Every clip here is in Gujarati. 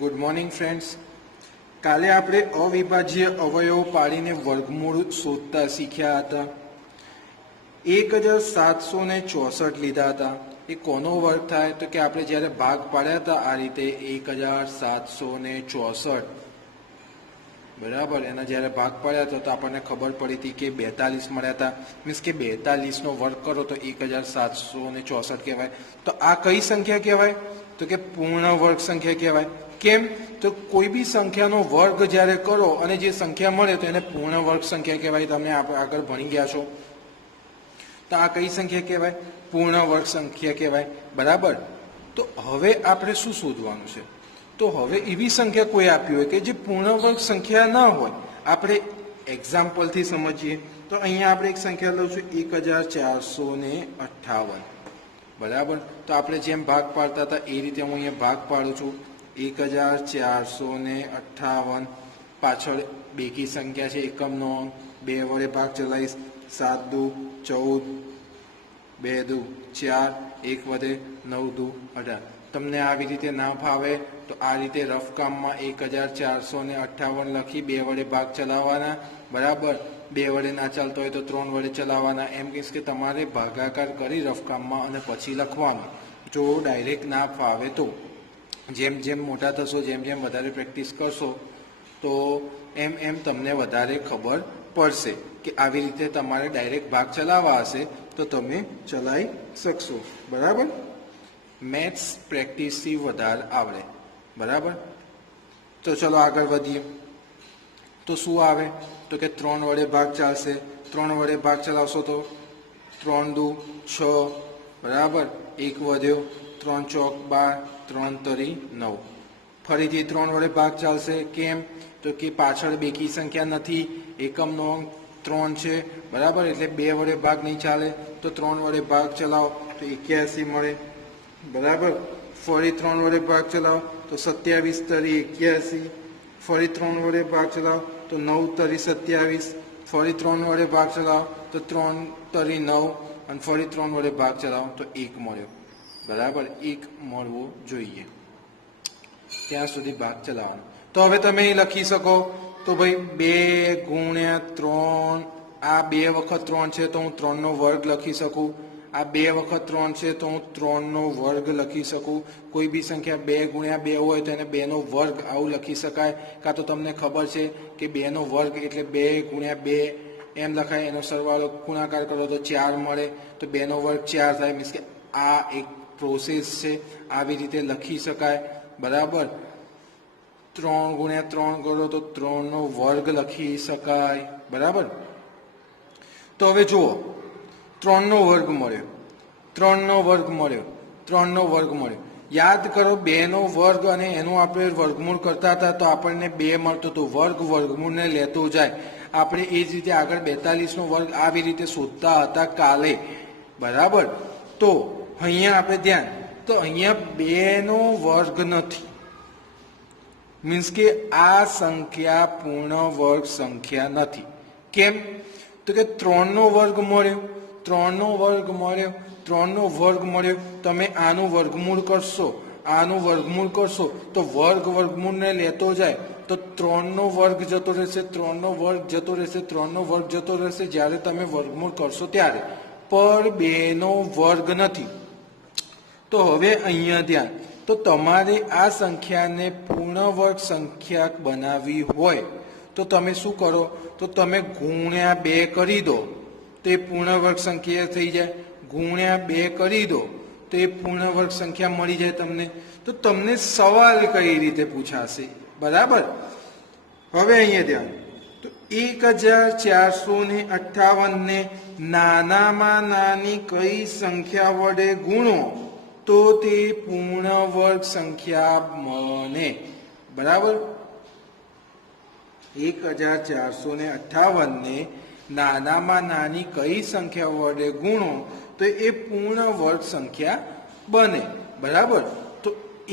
Good morning friends. કાલે આપણે અવિભાજ્ય અવયવ પાડીને વર્ગમૂળ શોધતા શીખ્યા હતા. 1764 લીધા હતા. એ કોનો વર્ગ થાય? તો કે આપણે જ્યારે ભાગ પાડ્યા હતા આ રીતે 1764, બરાબર, એના જ્યારે ભાગ પાડ્યા હતા તો આપણને ખબર પડી હતી કે 42 મળ્યા હતા. મીન્સ કે 42નો વર્ગ કરો તો 1764 કહેવાય. તો આ કઈ સંખ્યા કહેવાય? તો કે પૂર્ણ વર્ગ સંખ્યા કહેવાય. કેમ? તો કોઈ બી સંખ્યાનો વર્ગ જ્યારે કરો અને જે સંખ્યા મળે તો એને પૂર્ણ વર્ગ સંખ્યા કહેવાય. તમે આગળ ભણી ગયા છો. તો આ કઈ સંખ્યા કહેવાય? પૂર્ણ વર્ગ સંખ્યા કહેવાય. બરાબર. તો હવે આપણે શું શોધવાનું છે? તો હવે એવી સંખ્યા કોઈ આપી હોય કે જે પૂર્ણ વર્ગ સંખ્યા ના હોય. આપણે એક્ઝામ્પલથી સમજીએ તો અહીંયા આપણે એક સંખ્યા લઉં છું 1458. બરાબર. તો આપણે જેમ ભાગ પાડતા હતા એ રીતે હું અહીંયા ભાગ પાડું છું. 1458 પાછળ બેકી સંખ્યા છે, એકમનો 2 વડે ભાગ ચલાવીશ. 7 દુ 14, 2 દુ 4, 1 વધે 9 દુ 18. તમને આવી રીતે ના ફાવે તો આ રીતે રફ કામમાં 1458 લખી 2 વડે ભાગ ચલાવવાના. બરાબર. 2 વડે ના ચાલતો હોય તો 3 વડે ચલાવવાના. એમ કહીશ કે તમારે ભાગાકાર કરી રફ કામમાં અને પછી લખવાનું. જો ડાયરેક્ટ ના ફાવે તો જેમ જેમ મોટા થશો, જેમ જેમ વધારે પ્રેક્ટિસ કરશો તો એમ એમ તમને વધારે ખબર પડશે કે આવી રીતે તમારે ડાયરેક્ટ ભાગ ચલાવવા હશે તો તમે ચલાવી શકશો. બરાબર. મેથ્સ પ્રેક્ટિસથી વધારે આવડે. બરાબર. તો ચલો આગળ વધીએ. તો શું આવે? તો કે 3 વડે ભાગ ચાલશે. 3 વડે ભાગ ચલાવશો તો 3 દુ 6, બરાબર, 1 વધ્યો, 3 ચોક 12, 3 તરી 9. ફરીથી 3 વડે ભાગ ચાલશે. કેમ? તો કે પાછળ બેકી સંખ્યા નથી, એકમનો અંક 3 છે. બરાબર. એટલે 2 વડે ભાગ નહીં ચાલે. તો 3 વડે ભાગ ચલાવો તો 81 મળે. બરાબર. ફરી 3 વડે ભાગ ચલાવો તો 27 તરી 81. ફરી 3 વડે ભાગ ચલાવો તો 9 તરી 27. ફરી 3 વડે ભાગ ચલાવો તો 3 તરી 9. અને ફરી 3 વડે ભાગ ચલાવો તો 1 મળ્યો. બરાબર. 1 મળવો જોઈએ ત્યાં સુધી ભાગ ચલાવવાનો. તો હવે તમે અહીં લખી શકો તો ભાઈ 2 ગુણ્યા 3, આ 2 વખત 3 છે તો હું 3 નો વર્ગ લખી શકું. આ 2 વખત 3 છે તો હું 3 નો વર્ગ લખી શકું. કોઈ બી સંખ્યા 2 ગુણ્યા 2 હોય તો એને 2 નો વર્ગ આવું લખી શકાય. કાં તો તમને ખબર છે કે 2 નો વર્ગ એટલે 2 ગુણ્યા 2 એમ લખાય. એનો સરવાળો ગુણાકાર કરો તો 4 મળે. તો 2 નો વર્ગ 4 થાય. મીન્સ કે આ એક પ્રોસેસ છે, આવી રીતે લખી શકાય. બરાબર. 3 ગુણ્યા 3 કરો તો 3 નો વર્ગ લખી શકાય. બરાબર. તો હવે જુઓ, 3 નો વર્ગ મળ્યો, 3 નો વર્ગ મળ્યો, 3 નો વર્ગ મળ્યો. યાદ કરો 2 નો વર્ગ અને એનું આપણે વર્ગમૂળ કરતા હતા તો આપણને 2 મળતો હતો. વર્ગ વર્ગમૂળને લેતો જાય. આપણે એ જ રીતે આગળ 42 નો વર્ગ આવી રીતે શોધતા હતા કાલે. બરાબર. તો અહીંયા આપણે ધ્યાન, તો અહીંયા 2 નો વર્ગ નથી. મીન્સ કે આ સંખ્યા પૂર્ણ વર્ગ સંખ્યા નથી. કેમ? તો કે 3 નો વર્ગ મળ્યો, 3 નો વર્ગ મળ્યો, 3 નો વર્ગ મળ્યો. તમે આનું વર્ગમૂળ કરશો, આનું વર્ગમૂળ કરશો તો વર્ગ વર્ગમૂળને લેતો જાય તો 3 નો વર્ગ જતો રહેશે, 3 નો વર્ગ જતો રહેશે, 3 નો વર્ગ જતો રહેશે જ્યારે તમે વર્ગમૂળ કરશો ત્યારે. પર 2 નો વર્ગ નથી. તો હવે અહીંયા ધ્યાન, તો તમારે આ સંખ્યાને પૂર્ણ વર્ગ સંખ્યા બનાવવી હોય તો તમે શું કરો? તો તમે ગુણ્યા 2 કરી દો તો એ પૂર્ણ વર્ગ સંખ્યા થઈ જાય. ગુણ્યા 2 કરી દો તો એ પૂર્ણ વર્ગ સંખ્યા મળી જાય તમને. તો તમને સવાલ કઈ રીતે પૂછાશે? બરાબર. હવે અહીંયા ધ્યાન, તો 1458 ને નાનામાં નાની કઈ સંખ્યા વડે ગુણો તો તે પૂર્ણ વર્ગ સંખ્યા બને. બરાબર. 1458 ને નાનામાં નાની કઈ સંખ્યા વડે ગુણો તો એ પૂર્ણ વર્ગ સંખ્યા બને. બરાબર. તો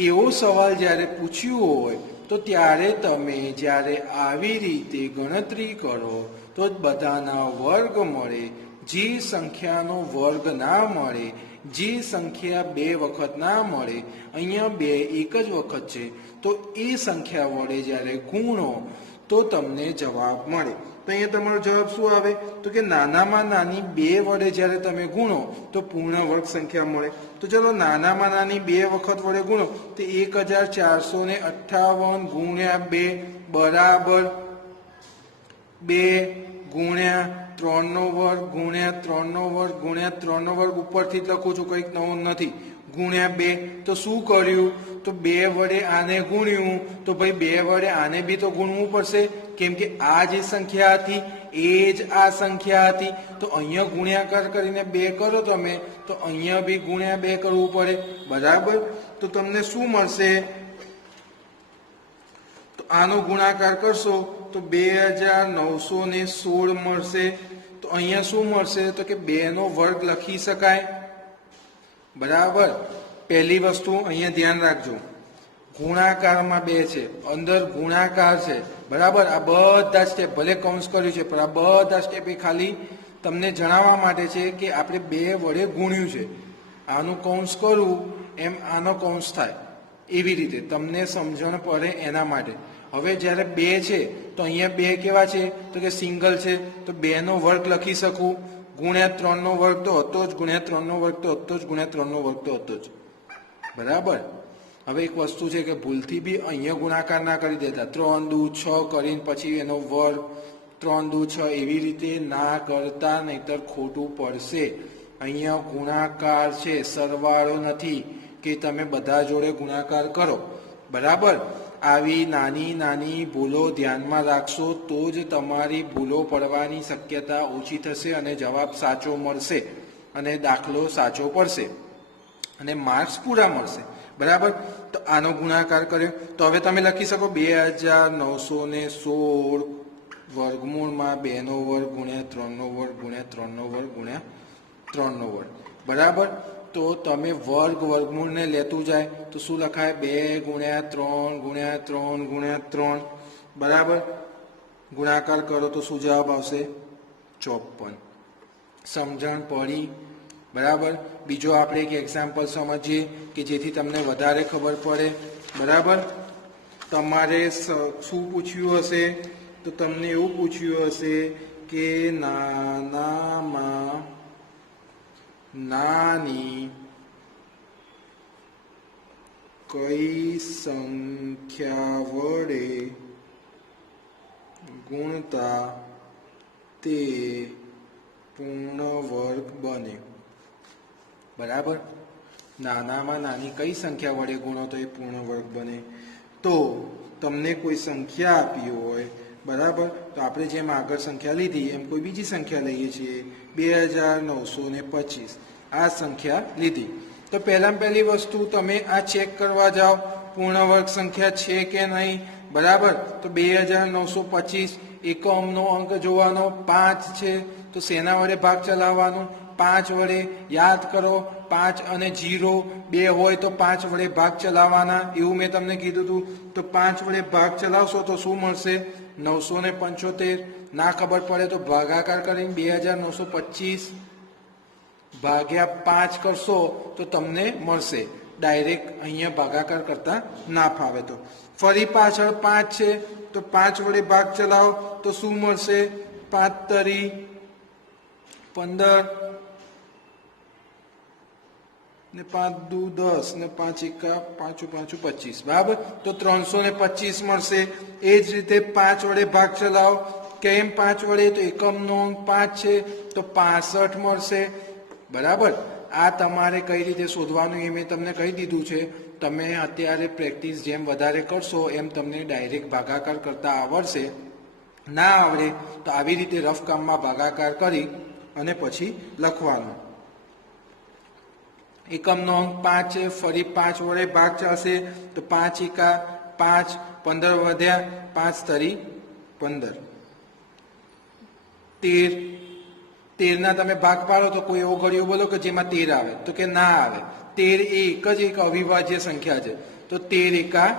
એવો સવાલ જ્યારે પૂછ્યો હોય તો ત્યારે તમે જ્યારે આવી રીતે ગણતરી કરો તો બધાના વર્ગ મળે, જે સંખ્યાનો વર્ગ ના મળે, જે સંખ્યા બે વખત ના મળે, અહીંયા બે એક જ વખત છે, તો એ સંખ્યા વડે જ્યારે ગુણો તો તમને જવાબ મળે. તો અહીંયા તમારો જવાબ શું આવે? તો કે નાનામાં નાની બે વડે જ્યારે તમે ગુણો તો પૂર્ણ વર્ગ સંખ્યા મળે. તો ચલો નાનામાં નાની બે વખત વડે ગુણો તો 1458 ગુણ્યા 2 બરાબર 2 ગુણ્યા 3 નો વર્ગ ગુણ્યા 3 નો વર્ગ ગુણ્યા 3 નો વર્ગ, ઉપરથી જ લખું છું, કંઈક નવું નથી, ગુણ્યા 2. તો શું કર્યું? તો 2 વડે આને ગુણ્યું, તો ભાઈ 2 વડે આને બી તો ગુણવું પડશે, કેમ કે આ જે સંખ્યા હતી એ જ આ સંખ્યા હતી. તો અહીંયા ગુણ્યાકાર કરીને 2 કરો તમે, તો અહીંયા બી ગુણ્યા 2 કરવું પડે, બરાબર. તો તમને શું મળશે? તો આનો ગુણાકાર કરશો તો 2916 મળશે. તો અહીંયા શું મળશે? તો કે 2 નો વર્ગ લખી શકાય, બરાબર. પહેલી વસ્તુ અહીંયા ધ્યાન રાખજો, ગુણાકારમાં 2 છે, અંદર ગુણાકાર છે, બરાબર. આ બધા સ્ટેપ ભલે કૌંસ કર્યું છે, પણ આ બધા સ્ટેપ એ ખાલી તમને જણાવવા માટે છે કે આપણે 2 વડે ગુણ્યું છે. આનું કૌંસ કરું એમ આનો કૌંસ થાય, એવી રીતે તમને સમજણ પડે એના માટે. હવે જ્યારે 2 છે તો અહીંયા 2 કેવા છે? તો કે સિંગલ છે, તો 2 નો વર્ગ લખી શકું, ગુણ્યા 3 નો વર્ગ તો હતો જ, ગુણ્યા 3 નો વર્ગ તો હતો જ, ગુણ્યા 3 નો વર્ગ તો હતો જ, બરાબર. હવે એક વસ્તુ છે કે ભૂલથી બી અહીંયા ગુણાકાર ના કરી દેતા, 3 દુ 6 કરીને પછી એનો વર્ગ, 3 દુ 6 એવી રીતે ના કરતા, નહીતર ખોટું પડશે. અહીંયા ગુણાકાર છે, સરવાળો નથી કે તમે બધા જોડે ગુણાકાર કરો, બરાબર. આવી નાની નાની ભૂલો ધ્યાનમાં રાખશો તો જ તમારી ભૂલો પડવાની શક્યતા ઓછી થશે અને જવાબ સાચો મળશે અને દાખલો સાચો પડશે અને માર્ક્સ પૂરા મળશે, બરાબર. તો આનો ગુણાકાર કર્યો તો હવે તમે લખી શકો 2916 વર્ગમૂળમાં 2 નો વર્ગ ગુણ્યા 3 નો વર્ગ ગુણ્યા 3 નો વર્ગ ગુણ્યા 3 નો વર્ગ, બરાબર. તો તમે વર્ગ વર્ગમૂળને લેતું જાય તો શું લખાય? 2 ગુણ્યા 3 ગુણ્યા 3 ગુણ્યા 3, બરાબર. ગુણાકાર કરો તો શું જવાબ આવશે? 54. સમજણ પડી, બરાબર. બીજો આપણે એક એક્ઝામ્પલ સમજીએ કે જેથી તમને વધારે ખબર પડે, બરાબર. તમારે શું પૂછ્યું હશે? તો તમને એવું પૂછ્યું હશે કે નાનામાં નાની કઈ સંખ્યા વડે ગુણતા તે પૂર્ણ વર્ગ બને, બરાબર. નાનામાં નાની કઈ સંખ્યા વડે ગુણો તો એ પૂર્ણ વર્ગ બને. તો તમને કોઈ સંખ્યા આપી હોય, બરાબર, તો આપણે જેમ આગળ સંખ્યા લીધી એમ કોઈ બીજી સંખ્યા લઈએ છીએ, 2925 આ સંખ્યા લીધી. તો પહેલામાં પહેલી વસ્તુ તમે આ ચેક કરવા જાઓ પૂર્ણ વર્ગ સંખ્યા છે કે નહીં, બરાબર. તો 2925 એકમનો અંક જોવાનો, 5 છે તો શેના વડે ભાગ ચલાવવાનો? 5 વડે. યાદ કરો 5 અને 0 2 હોય તો 5 વડે ભાગ ચલાવવાના, એવું મેં તમને કીધું હતું. તો 5 વડે ભાગ ચલાવશો તો શું મળશે? 975. ના ખબર પડે તો ભાગાકાર કરીને 2925 ભાગ્યા 5 કરશો તો તમને મળશે. ડાયરેક્ટ અહીંયા ભાગાકાર કરતા ના ફાવે તો ફરી પાછળ 5 છે તો 5 વડે ભાગ ચલાવો તો શું મળશે? 5 તરી 15 ને 5 દુ 10 ને 5 એકા 5 5 25, બરાબર. તો 325 મળશે. એ જ રીતે 5 વડે ભાગ ચલાવો, કેમ 5 વડે? તો એકમનો અંક 5 છે તો 65 મળશે, બરાબર. આ તમારે કઈ રીતે શોધવાનું એ મેં તમને કહી દીધું છે. તમે અત્યારે પ્રેક્ટિસ જેમ વધારે કરશો એમ તમને ડાયરેક્ટ ભાગાકાર કરતા આવડશે. ના આવડે તો આવી રીતે રફ કામમાં ભાગાકાર કરી અને પછી લખવાનું. એકમનો અંક 5 છે, ફરી 5 વડે ભાગ ચાલશે તો 5 એકા 5, 15 વધ્યા, 5 તરી 15, 13 ના તમે ભાગ પાડો તો કોઈ એવો ઘડિયો બોલો કે જેમાં 13 આવે? તો કે ના આવે. 13 એ એક જ એક અવિભાજ્ય સંખ્યા છે, તો 13 એકા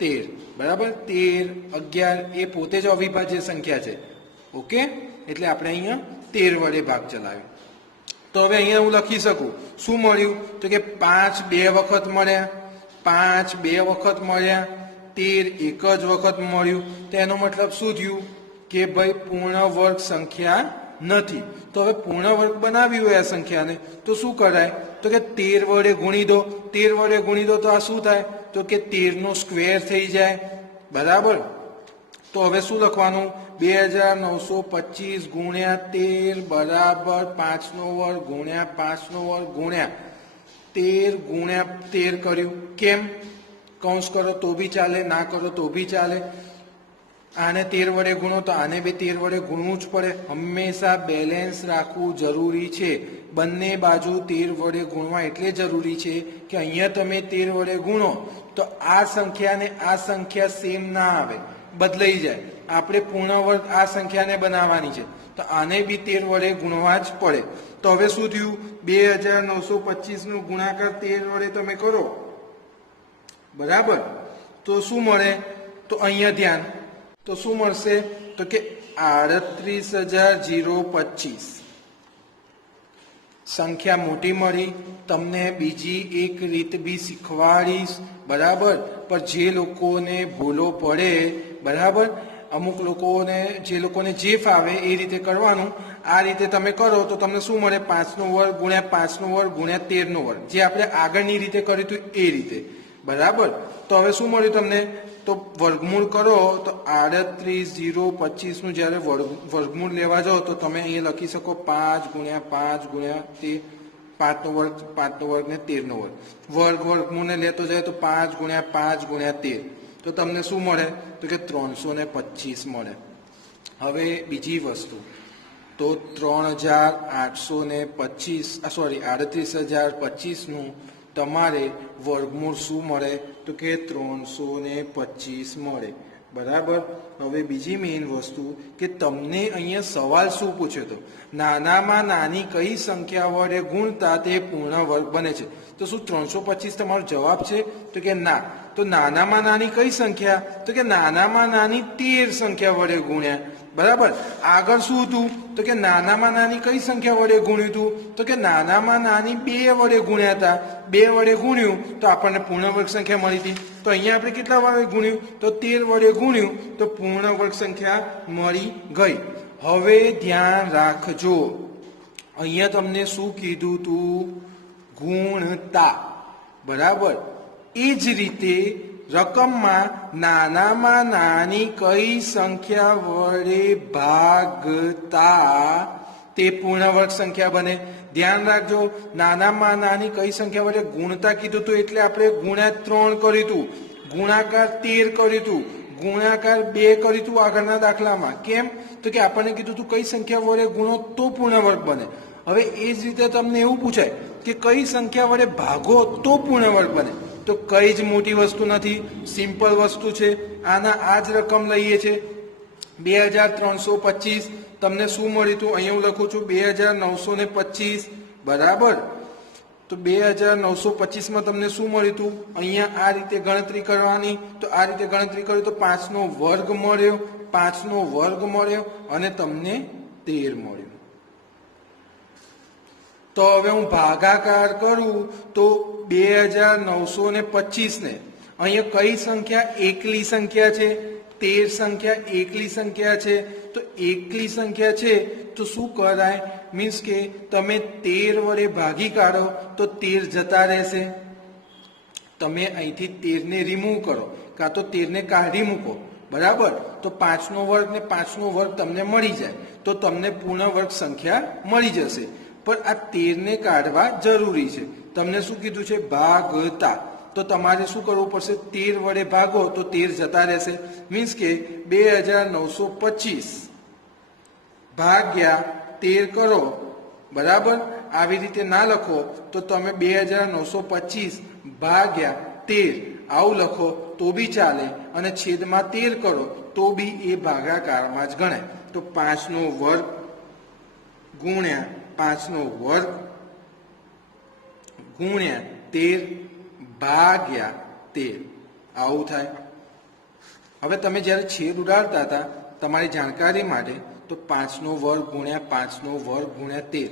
13, બરાબર. 13 11 એ પોતે જ અવિભાજ્ય સંખ્યા છે, ઓકે. એટલે આપણે અહીંયા 13 વડે ભાગ ચલાવ્યો. તો હવે અહીંયા હું લખી શકું શું મળ્યું તો કે 5 2 વખત મળ્યા, 5 2 વખત મળ્યા, 13 એક જ વખત મળ્યું. તો એનો મતલબ શું થયું કે ભાઈ પૂર્ણ વર્ગ સંખ્યા નથી. તો હવે પૂર્ણ વર્ગ બનાવી હોય આ સંખ્યાને તો શું કરાય તો કે 13 વડે ગુણી દો. 13 વડે ગુણી દો તો આ શું થાય તો કે 13 નો સ્ક્વેર થઈ જાય. બરાબર. તો હવે શું લખવાનું 2925 ગુણ્યા 13 બરાબર 5 નો વર્ગ ગુણ્યા 5 નો વર્ગ ગુણ્યા 13 ગુણ્યા 13 કર્યું. કેમ કૌંસ કરો તો બી ચાલે, ના કરો તો બી ચાલે. આને 13 વડે ગુણો તો આને બી 13 વડે ગુણવું જ પડે. હંમેશા બેલેન્સ રાખવું જરૂરી છે. બંને બાજુ 13 વડે ગુણવા એટલે જરૂરી છે કે અહીંયા તમે 13 વડે ગુણો તો આ સંખ્યા ને આ સંખ્યા સેમ ના આવે, બદલાઈ જાય. આપણે પૂર્ણ વર્ગ આ સંખ્યાને બનાવવાની છે તો આને બી 13 વડે ગુણવા જ પડે. તો હવે શું થયું 2925 નો ગુણાકાર 13 વડે તમે કરો. બરાબર. તો શું મળે તો અહીંયા ધ્યાન તો શું મળશે તો કે 38,025 સંખ્યા મોટી મળી. તમને બીજી એક રીત બી શીખવાડીશ. બરાબર. પણ જે લોકોને ભૂલો પડે બરાબર અમુક લોકોને જે લોકોને જે ફાવે એ રીતે કરવાનું. આ રીતે તમે કરો તો તમને શું મળે 5 નો વર્ગ ગુણ્યા 5 નો વર્ગ ગુણ્યા 13 નો વર્ગ, જે આપણે આગળની રીતે કર્યું હતું એ રીતે. બરાબર. તો હવે શું મળ્યું તમને તો વર્ગમૂળ કરો તો 38,025 નું જ્યારે વર્ગમૂળ લેવા જાઓ તો તમે અહીંયા લખી શકો 5 ગુણ્યા 5 ગુણ્યા 5 નો વર્ગ 5 નો વર્ગ ને 13 નો વર્ગ. વર્ગમૂળને લેતો જાય તો 5 ગુણ્યા 5 ગુણ્યા 13 તો તમને શું મળે તો કે 325 મળે. હવે બીજી વસ્તુ તો 3825 નું તમારે વર્ગમૂળ શું મળે તો કે 325 મળે. બરાબર. હવે બીજી મેઇન વસ્તુ કે તમને અહીંયા સવાલ શું પૂછ્યો હતો નાનામાં નાની કઈ સંખ્યા વડે ગુણતા તે પૂર્ણ વર્ગ બને છે. તો શું 325 તમારો જવાબ છે તો કે ના. તો નાનામાં નાની કઈ સંખ્યા તો કે નાનામાં નાની 13 સંખ્યા વડે ગુણ્યા. બરાબર. આગળ શું હતું તો કે નાનામાં નાની કઈ સંખ્યા વડે ગુણ્યું હતું તો કે નાનામાં નાની 2 વડે ગુણ્યા હતા. 2 વડે ગુણ્યું તો આપણને પૂર્ણ વર્ગ સંખ્યા મળી હતી. તો અહીંયા આપણે કેટલા વડે ગુણ્યું તો 13 વડે ગુણ્યું તો પૂર્ણ વર્ગ સંખ્યા મળી ગઈ. હવે ધ્યાન રાખજો અહીંયા તમને શું કીધું તું ગુણતા. બરાબર. એ જ રીતે રકમમાં નાનામાં નાની કઈ સંખ્યા વડે ભાગતા તે પૂર્ણ વર્ગ સંખ્યા બને. ધ્યાન રાખજો નાનામાં નાની કઈ સંખ્યા વડે ગુણતા કીધું હતું એટલે આપણે ગુણ્યા 3 કર્યું હતું, ગુણાકાર 13 કર્યું હતું, ગુણાકાર 2 કર્યું હતું આગળના દાખલામાં. કેમ તો કે આપણને કીધું હતું કઈ સંખ્યા વડે ગુણો તો પૂર્ણ વર્ગ બને. હવે એ જ રીતે તમને એવું પૂછાય કે કઈ સંખ્યા વડે ભાગો તો પૂર્ણ વર્ગ બને. તો કઈ જ મોટી વસ્તુ નથી, સિમ્પલ વસ્તુ છે. આના આ જ રકમ લઈએ છે 2325. તમને શું મળ્યું હતું અહીંયા હું લખું છું 2925. બરાબર. તો 2925 માં તમને શું મળ્યું હતું અહીંયા આ રીતે ગણતરી કરવાની. તો આ રીતે ગણતરી કર્યું તો 5 નો વર્ગ મળ્યો, 5 નો વર્ગ મળ્યો અને તમને 13 મળ્યું. તો હવે હું ભાગાકાર કરું તો 2925 ને અહીંયા કઈ સંખ્યા એકલી સંખ્યા છે, 13 સંખ્યા એકલી સંખ્યા છે. તો એકલી સંખ્યા છે તો શું કરાય મીન્સ કે તમે 13 વડે ભાગી કાઢો તો 13 જતા રહેશે. તમે અહીંથી 13 ને રિમૂવ કરો કાં તો 13 ને કાઢી મૂકો. બરાબર. તો 5 નો વર્ગ ને 5 નો વર્ગ તમને મળી જાય તો તમને પૂર્ણ વર્ગ સંખ્યા મળી જશે. પણ આ 13 ને કાઢવા જરૂરી છે. તમને શું કીધું છે ભાગતા. તો તમારે શું કરવું પડશે 13 વડે ભાગો તો 13 જતા રહેશે. મીન્સ કે 2925 ભાગ્યા 13 કરો. બરાબર. આવી રીતે ના લખો તો તમે 2925 ભાગ્યા 13 આવું લખો તો બી ચાલે અને છેદમાં 13 કરો તો બી એ ભાગાકારમાં જ ગણાય. તો 5 નો વર્ગ ગુણ્યા 5 નો વર્ગ ગુણ્યા 13 ભાગ્યા 13 આવું થાય. હવે તમે જ્યારે છેદ ઉડાડતા હતા તમારી જાણકારી માટે તો 5નો વર્ગ ગુણ્યા 5નો વર્ગ ગુણ્યા 13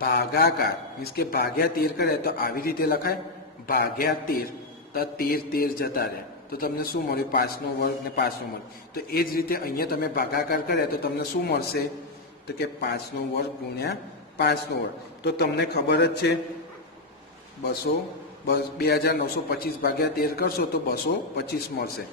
ભાગાકાર મીન્સ કે ભાગ્યા 13 કરે તો આવી રીતે લખાય ભાગ્યા 13 તો 13 જતા રહ્યા તો તમને શું મળ્યું 5નો વર્ગ ને 5નો વર્ગ તો એ જ રીતે અહીંયા તમે ભાગાકાર કર્યા તો તમને શું મળશે તો કે 5નો વર્ગ ગુણ્યા 5નો વર્ગ તો તમને ખબર જ છે 2925 ભાગ્યા 13 કરશો તો 225 મળશે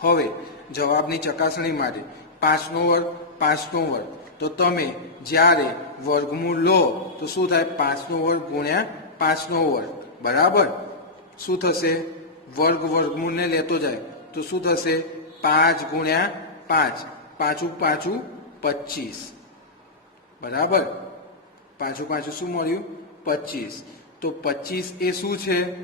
હવે જવાબની ચકાસણી માટે 5નો વર્ગ 5નો વર્ગ તો તમે જ્યારે વર્ગમૂળ લો તો શું થાય 5નો વર્ગ ગુણ્યા 5નો વર્ગ બરાબર શું થશે વર્ગ વર્ગમૂળને લેતો જાય તો શું થશે 5 ગુણ્યા 5 પાછું 25 બરાબર પાછું શું મળ્યું 25 તો 25 એ શું છે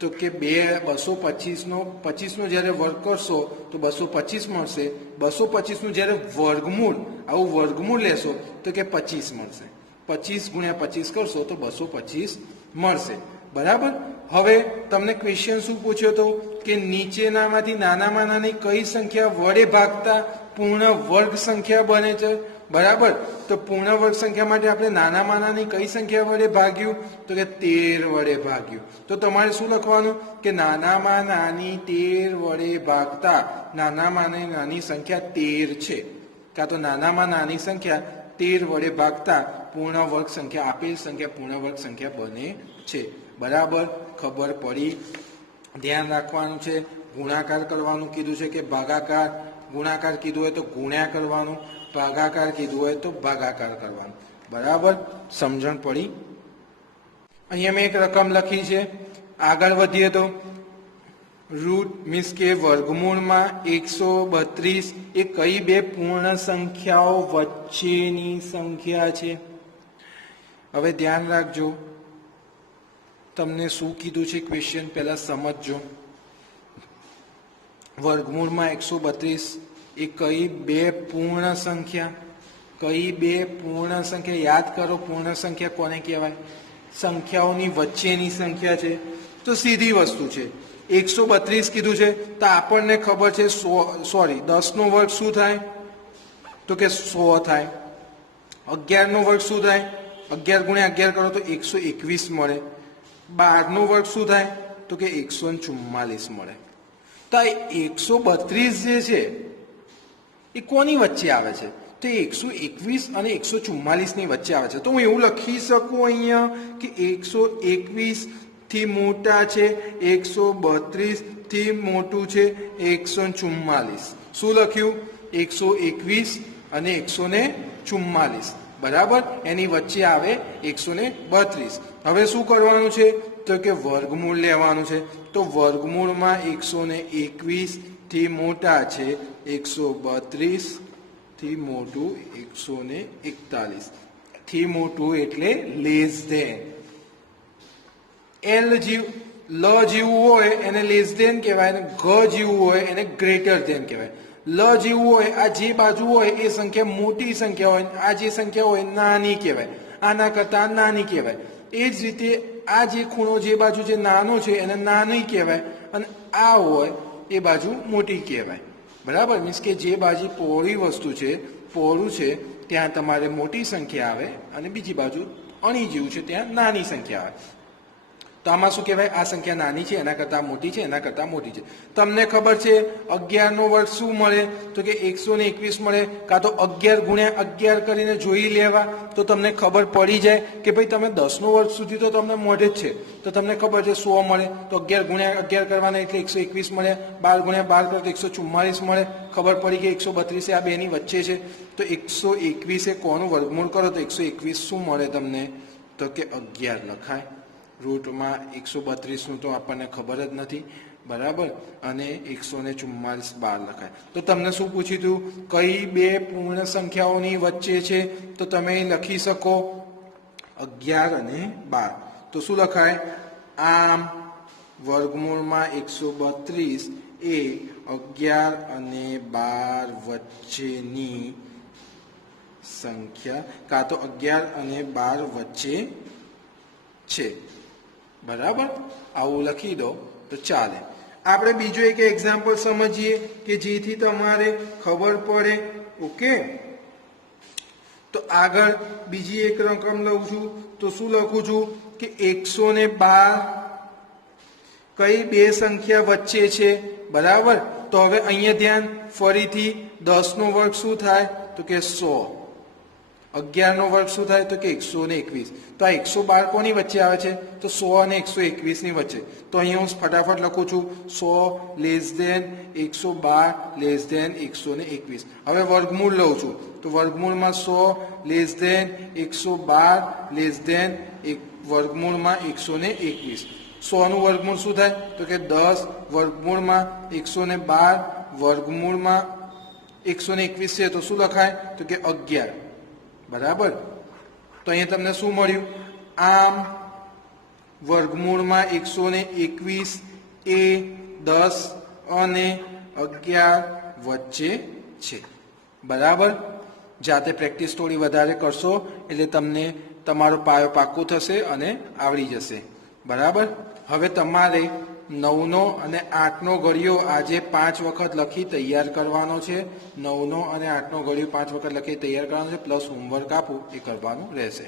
તો કે 225નો જ્યારે વર્ગ કરશો તો 225 મળશે 225નું જ્યારે વર્ગમૂળ આવું વર્ગમૂળ લેશો તો કે 25 મળશે 25 ગુણ્યા 25 કરશો તો 225 મળશે બરાબર હવે તમને ક્વેશ્ચન શું પૂછ્યો હતો કે નીચેનામાંથી નાનામાં નાની કઈ સંખ્યા વડે ભાગતા પૂર્ણ વર્ગ સંખ્યા બને છે બરાબર તો પૂર્ણ વર્ગ સંખ્યા માટે આપણે નાનામાં નાની કઈ સંખ્યા વડે ભાગ્યું તો કે 13 વડે ભાગ્યું તો તમારે શું લખવાનું કે નાનામાં નાની 13 વડે ભાગતા નાનામાં નાની સંખ્યા 13 છે કાં તો નાનામાં નાની સંખ્યા 13 વડે ભાગતા પૂર્ણ વર્ગ સંખ્યા આપેલ સંખ્યા પૂર્ણ વર્ગ સંખ્યા બને છે બરાબર ખબર પડી ધ્યાન રાખવાનું છે ગુણાકાર કરવાનું કીધું છે કે ભાગાકાર ગુણાકાર કીધું હોય તો ગુણ્યા કરવાનું ભાગાકાર કીધું હોય તો ભાગાકાર કરવાનું બરાબર સમજણ પડી અહીંયા મેં એક રકમ લખી છે આગળ વધીએ તો રૂટ મીન્સ કે વર્ગમૂળમાં 132 એ કઈ બે પૂર્ણ સંખ્યાઓ વચ્ચેની સંખ્યા છે હવે ધ્યાન રાખજો તમને શું કીધું છે ક્વેશ્ચન પહેલા સમજજો વર્ગમૂળમાં 132 એ કઈ બે પૂર્ણ સંખ્યા યાદ કરો પૂર્ણ સંખ્યા કોને કહેવાય સંખ્યાઓની વચ્ચેની સંખ્યા છે તો સીધી વસ્તુ છે 132 કીધું છે તો આપણને ખબર છે 10નો વર્ગ શું થાય તો કે 100 થાય 11નો વર્ગ શું થાય 11 ગુણ્યા 11 કરો તો 121 મળે 12નો વર્ગ શું થાય તો કે 144 મળે તો આ 132 જે છે એ કોની વચ્ચે આવે છે તો 121 અને 144 ની વચ્ચે આવે છે તો હું એવું લખી શકું અહીંયા કે 121 થી મોટા છે 132 થી મોટું છે 144 શું લખ્યું 121 અને 144 બરાબર એની વચ્ચે આવે 132 હવે શું કરવાનું છે તો કે વર્ગમૂળ લેવાનું છે તો વર્ગમૂળમાં 121 થી મોટા છે 132 થી મોટું 141 થી મોટું એટલે લેસ ધેન લ જેવું હોય એને લેસ ધેન કહેવાય અને ગ જેવું હોય એને ગ્રેટર ધેન કહેવાય લ જેવું હોય આ જે બાજુ હોય એ સંખ્યા મોટી સંખ્યા હોય આ જે સંખ્યા હોય નાની કહેવાય આના કરતા નાની કહેવાય એ જ રીતે આ જે ખૂણો જે બાજુ જે નાનો છે એને નાની કહેવાય અને આ હોય એ બાજુ મોટી કહેવાય બરાબર મીન્સ કે જે બાજુ પહોળી વસ્તુ છે પહોળું છે ત્યાં તમારે મોટી સંખ્યા આવે અને બીજી બાજુ અણી જેવું છે ત્યાં નાની સંખ્યા આવે તો આમાં શું કહેવાય આ સંખ્યા નાની છે એના કરતાં મોટી છે એના કરતાં મોટી છે તમને ખબર છે 11નો વર્ગ શું મળે તો કે 121 મળે કાં તો 11 ગુણ્યા 11 કરીને જોઈ લેવા તો તમને ખબર પડી જાય કે ભાઈ તમે 10નો વર્ગ સુધી તો તમને મોઢે જ છે તો તમને ખબર છે 100 મળે તો 11 ગુણ્યા 11 કરવાના એટલે 121 મળે 12 ગુણ્યા 12 કરો તો 144 મળે ખબર પડી કે 132 આ બેની વચ્ચે છે તો 121 એ કોનું વર્ગમૂળ કરો તો 121 શું મળે તમને તો કે 11 લખાય રૂટમાં 132નું તો આપણને ખબર જ નથી બરાબર અને 144 12 લખાય તો તમને શું પૂછ્યું હતું કઈ બે પૂર્ણ સંખ્યાઓની વચ્ચે છે તો તમે લખી શકો 11 અને 12 તો શું લખાય આમ વર્ગમૂળમાં 132 એ 11 અને 12 વચ્ચેની સંખ્યા કાં તો 11 અને 12 વચ્ચે છે બરાબર આવું લખી દો તો ચાલે આપણે બીજો એક એક્ઝામ્પલ સમજીએ કે જેથી તમારે ખબર પડે ઓકે, તો આગળ બીજી એક રકમ લઉં છું તો શું લખું છું કે 112 કઈ બે સંખ્યા વચ્ચે છે, બરાબર. તો હવે અહીંયા ધ્યાન, ફરીથી 10 નો વર્ગ શું થાય તો કે 100, 11 નો વર્ગ શું થાય તો કે 121. તો આ 112 કોની વચ્ચે આવે છે તો 100 અને 121 ની વચ્ચે. તો અહીંયા હું ફટાફટ લખું છું 100 લેસ ધેન 112 લેસ ધેન 121. હવે વર્ગમૂળ લઉં છું તો વર્ગમૂળમાં 100 લેસ ધેન 112 લેસ ધેન વર્ગમૂળમાં 121. 100 નું વર્ગમૂળ શું થાય તો કે 10 વર્ગમૂળમાં 112 વર્ગમૂળમાં 121 છે તો શું લખાય તો કે 11, બરાબર. તો અહીંયા તમને શું મળ્યું, આમ વર્ગમૂળમાં 121 એ 10 અને 11 વચ્ચે છે, બરાબર. જાતે પ્રેક્ટિસ થોડી વધારે કરશો એટલે તમને તમારો પાયો પાક્કો થશે અને આવડી જશે, બરાબર. હવે તમારે 9નો અને 8નો ઘડિયો આજે 5 વખત લખી તૈયાર કરવાનો છે. 9નો અને 8નો ઘડિયો 5 વખત લખી તૈયાર કરવાનો છે, પ્લસ હોમવર્ક આપું એ કરવાનું રહેશે.